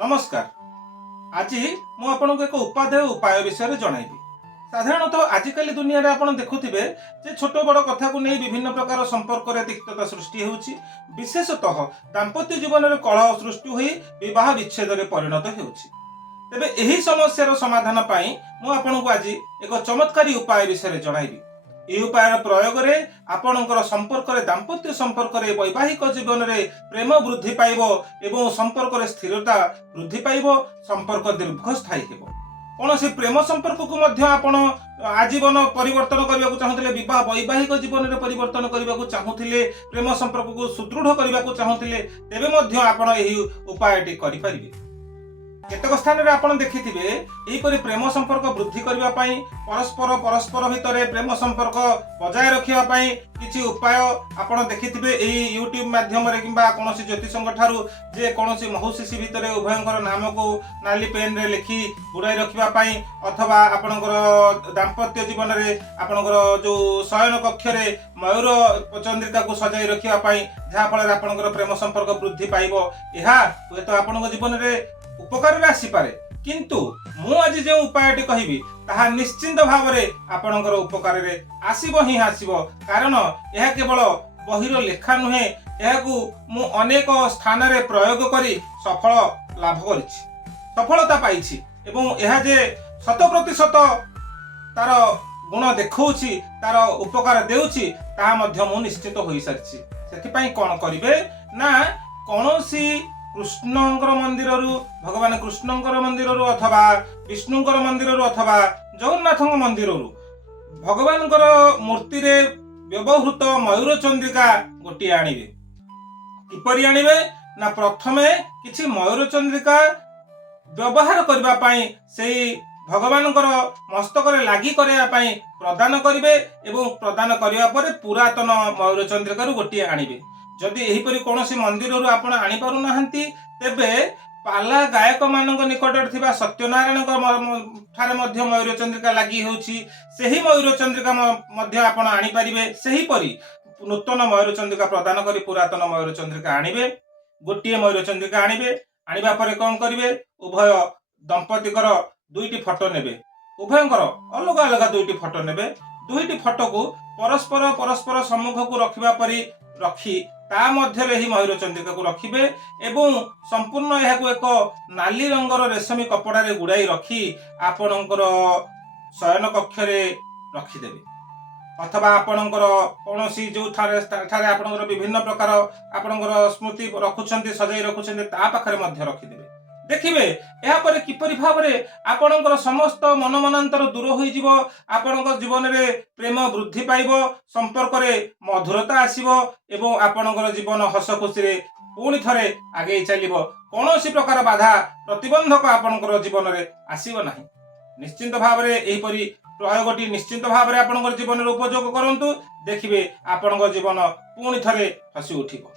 नमस्कार। आज मु आपको एक उपादेय उपाय विषय जनइबी। साधारणतः आजिकल दुनिया रे आपण देखुथिबे जे छोट बड़ कथा को नहीं विभिन्न प्रकार संपर्क रे तिक्तता सृष्टि होउची। विशेषतः दाम्पत्य जीवन रे कलह सृष्टि होई विवाह विच्छेद रे परिणत होउची। तेबे एही समस्यार समाधान पाई मु आपनको आज एक चमत्कारी उपाय विषय जनइबी। यह उपाय प्रयोग रे आपणकर संपर्क रे दाम्पत्य संपर्क रे वैवाहिक जीवन रे प्रेम वृद्धि पाइबो एवं संपर्क रे स्थिरता वृद्धि पाइबो, संपर्क दीर्घस्थायी हेबो। कौन प्रेम संपर्क को मध्य आपण आजीवन परिवर्तन करने को चाहूले, विवाह वैवाहिक जीवन में परिवर्तन करने को चाहूले, प्रेम संपर्क को सुदृढ़ करने को चाहूले, तेबे मध्य आपण एही उपायटी करि परिबे। केतक स्थान रे आपण देखिथिबे एहीपरि प्रेम संपर्क वृद्धि करबा पई परस्पर भितर प्रेम संपर्क बजाय रखिबा पई किछि उपाय आपण देखिथिबे एही यूट्यूब माध्यम रे किबा कोनोसी ज्योतिषंग ठारू जे कोनोसी महौशिशी भितर उभयंकर नाम को नाली पेन रे लिखि गुड़ाई रखिबा पई अथवा आपणकर दाम्पत्य जीवन रे आपणकर जो शयन कक्ष रे मयूर चंद्रिका को सजाई रखिबा पई जहा फल आपणकर प्रेम संपर्क वृद्धि पाइबो। एहा तो आपणकर जीवन रे उपकार आसी पारे, किंतु मु आज जो उपायटी कहिबी ताहा निश्चिंत भाव रे आपणकर उपकार रे आसीबो ही आसीबो। कारण यह केवल बहिर लेखा नुहे, यहाकू मु अनेक स्थान रे प्रयोग करी सफल लाभ करिछि, सफलता पाइछि एवं यह जे 100% तार गुण देखौछि, तार उपकार देउछि, ताहा मध्य मु निश्चित होई सारिछि। सेथि पई कोन करिवे ना कोनोसी कृष्णंकर मंदिर भगवान कृष्णंकर मंदिर अथवा विष्णुंकर मंदिर अथवा जगन्नाथ मंदिर भगवान मूर्ति रे व्यवहृत मयूर चंद्रिका गोटे आनिबे। किपरि आनिबे ना प्रथमे किछि मयूर चंद्रिका व्यवहार करबा पई सेही भगवानकर मस्तक रे लागि करबा पई प्रदान करिवे एवं प्रदान करिया परे पुरातन मयूर चंद्रिका गोटे आनिबे। जदि एहीपरि कोनोसी मंदिर आपण आनी पारु नाहंती, तेबे पाला गायक मानक निकट थिबा सत्यनारायण ठारे मध्य मयूर चंद्रिका लागि होउछि, सेही मयूर चंद्रिका मध्य आपण आनी परिबे। सेही परि नूतन मयूर चंद्रिका प्रदान करी पुरातन मयूर चंद्रिका आनिबे। गोटिए मयूर चंद्रिका आनिबे। आनिबा परे कोन करिवे, उभय दंपतिकर दुईटी फोटो नेबे, उभयंकर अलग अलग दुईटी फोटो नेबे। दुईटी फोटो को परस्पर सम्मुख को रखिबा परि रखी ता मध्य रे ही मयूर चंद्रिका को रखिबे एवं संपूर्ण यह को एक नाली रंगर रेशमी कपड़ा रे गुड़ाई रखी आपणकर शयन कक्ष रे रखिदेबे। अथवा आपणकर कोनोसी जो ठारे आपणकर विभिन्न प्रकार आपणकर स्मृति रखुछंती, सजाई रखुछंती, ता पाखरे मध्य रखिदेबे। देखिबे या पर किपरि भाबरे आपणकर समस्त मनमनांतर दूर होई जिवो, आपणकर जीवन रे प्रेम वृद्धि पाइबो, संपर्क रे मधुरता आसीबो एवं आपणकर जीवन हस खुशी रे पुणी थरे आगे चलिबो। कोनोसी प्रकार बाधा प्रतिबंधक आपणकर जीवन रे आसीबो नाही। निश्चिंत भाव रे एही परि प्रयोगटी निश्चिंत भाव रे आपणकर जीवन रे उपयोग करंतु, देखिबे आपणकर जीवन पुणी थरे हसी उठिबो।